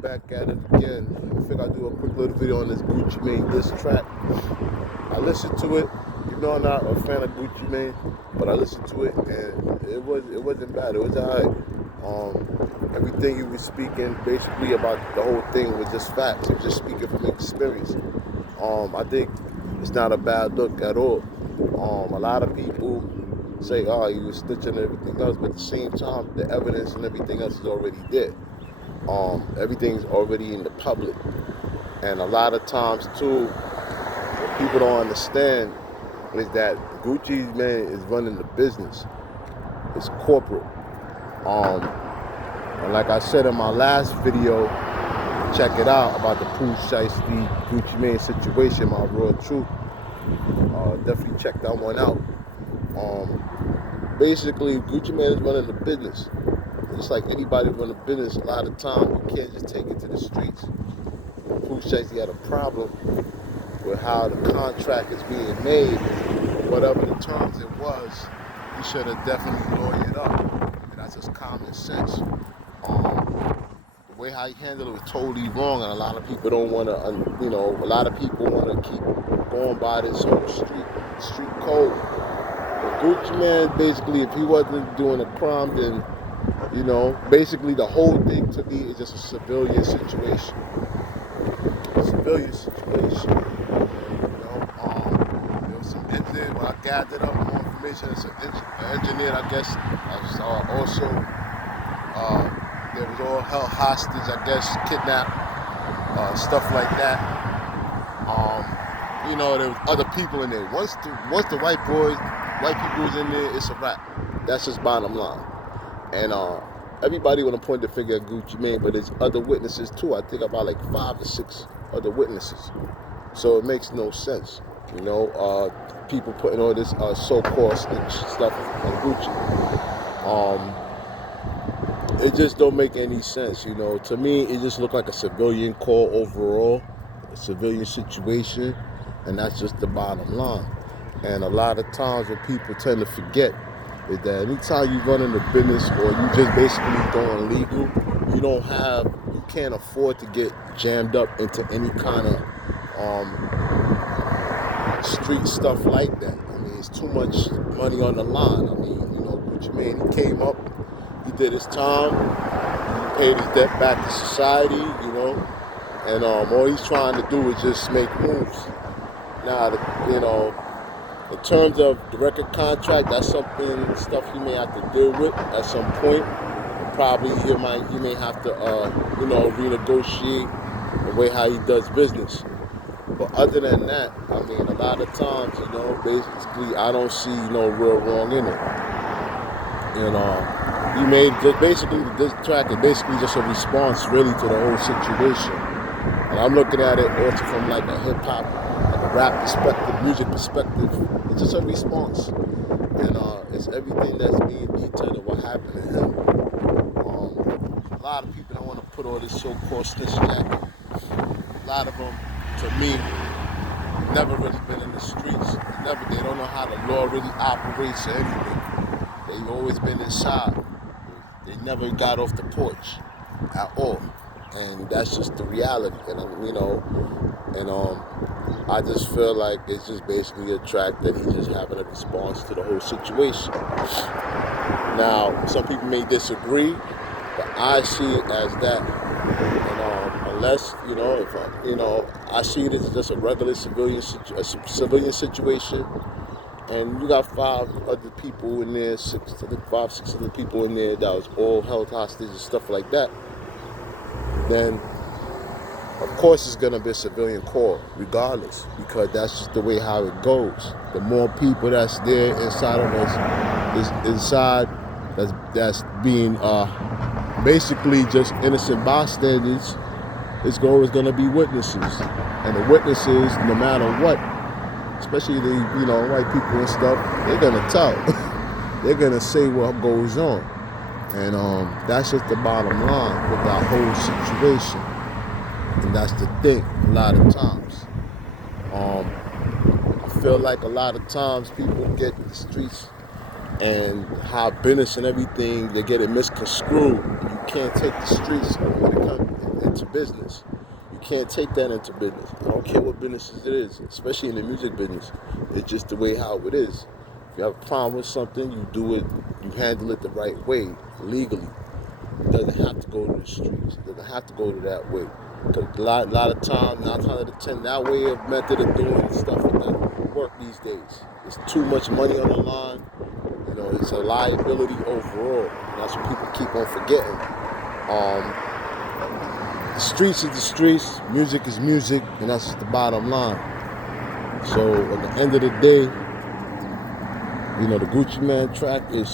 back at it again. I think I'll do a quick little video on this Gucci Mane diss track. I listened to it. You know I'm not a fan of Gucci Mane, but I listened to it and it wasn't bad. It was alright. Everything he was speaking basically about the whole thing was just facts. He was just speaking from experience. I think it's not a bad look at all. A lot of people say, oh, he was snitching and everything else, but at the same time, the evidence and everything else is already there. Everything's already in the public. And a lot of times, too, what people don't understand is that Gucci Mane is running the business. It's corporate. And like I said in my last video, check it out about the Pooh Shiesty Gucci Mane situation, my raw truth. Definitely check that one out. Basically, Gucci Mane is running the business. Just like anybody running a business, a lot of times you can't just take it to the streets. Pooh Shiesty had a problem with how the contract is being made. Whatever the terms it was, he should have definitely lawyered up. And that's just common sense. The way how he handled it was totally wrong, and a lot of people don't want to, a lot of people want to keep going by this whole street code. But Gucci Mane, basically, if he wasn't doing a crime, then, basically the whole thing to me is just a civilian situation. There was some engineer, when I gathered up more information, some engineer, I guess, also, there was all held hostage, I guess, kidnapped, stuff like that. There was other people in there. Once the white people was in there, it's a wrap. That's just bottom line. And everybody want to point the finger at Gucci Mane, but there's other witnesses too. I think about like 5 or 6 other witnesses. So it makes no sense. People putting all this so-called stuff on Gucci. It just don't make any sense. To me, it just looked like a civilian call overall, a civilian situation, and that's just the bottom line. And a lot of times what people tend to forget is that anytime you run into business or you just basically going legal, you can't afford to get jammed up into any kind of street stuff like that. I mean, it's too much money on the line. I mean, Gucci Mane, he came up, he did his time, he paid his debt back to society, and all he's trying to do is just make moves. Now, in terms of the record contract, that's stuff he may have to deal with at some point. Probably he may have to, renegotiate the way how he does business. But other than that, I mean, a lot of times, basically, I don't see no real wrong in it. He made this track is basically just a response, really, to the whole situation. And I'm looking at it also from like a hip hop, like a rap perspective, music perspective. It's just a response, and it's everything that's being detailed of what happened to him. A lot of people don't want to put all this so-called snitch jacket. A lot of them, to me, never really been in the streets. They don't know how the law really operates or anything. They've always been inside. They never got off the porch at all. And that's just the reality. And I just feel like it's just basically a track that he's just having a response to the whole situation. Now, some people may disagree, but I see it as that. Unless, I see it as just a regular civilian situation. And you got 5 other people in there, 6 other people in there that was all held hostage and stuff like that. Then, of course, it's going to be a civilian call, regardless, because that's just the way how it goes. The more people that's there inside of us, that's being basically just innocent bystanders, it's always going to be witnesses. And the witnesses, no matter what, especially the white people and stuff, they're going to tell. They're going to say what goes on. And that's just the bottom line with that whole situation. And that's the thing, a lot of times. I feel like a lot of times people get in the streets and how business and everything, they get it misconstrued. You can't take the streets when it comes into business. You can't take that into business. I don't care what business it is, especially in the music business. It's just the way how it is. If you have a problem with something, you do it, you handle it the right way, legally. It doesn't have to go to the streets. It doesn't have to go to that way. Because a lot of time, 9 times out of 10, that way of method of doing stuff it doesn't work these days. There's too much money on the line. You know, it's a liability overall. And that's what people keep on forgetting. The streets is the streets, music is music, and that's just the bottom line. So at the end of the day, you know, the Gucci Man track it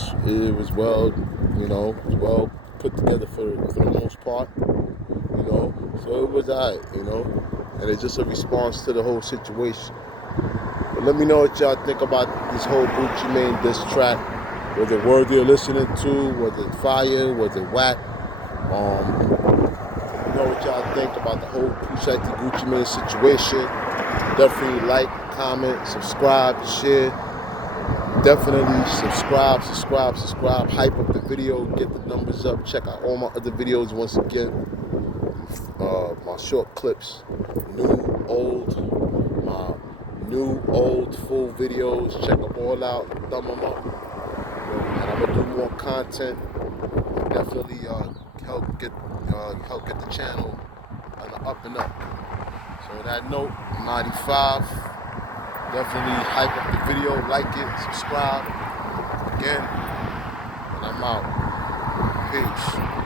was well, you know, it was well put together for the most part, you know. So it was alright, you know, and it's just a response to the whole situation. But let me know what y'all think about this whole Gucci Mane diss track. Was it worthy of listening to? Was it fire? Was it whack? Know what y'all think about the whole Pooh Shiesty Gucci Mane situation. Definitely like, comment, subscribe, share. Definitely subscribe. Hype up the video, get the numbers up. Check out all my other videos once again. My short clips, my new, old, full videos. Check them all out. Thumb them up. And I'm gonna do more content. Definitely help get the channel on the up and up. So on that note, I'm 95. Definitely hype up the video, like it, subscribe. Again, and I'm out. Peace.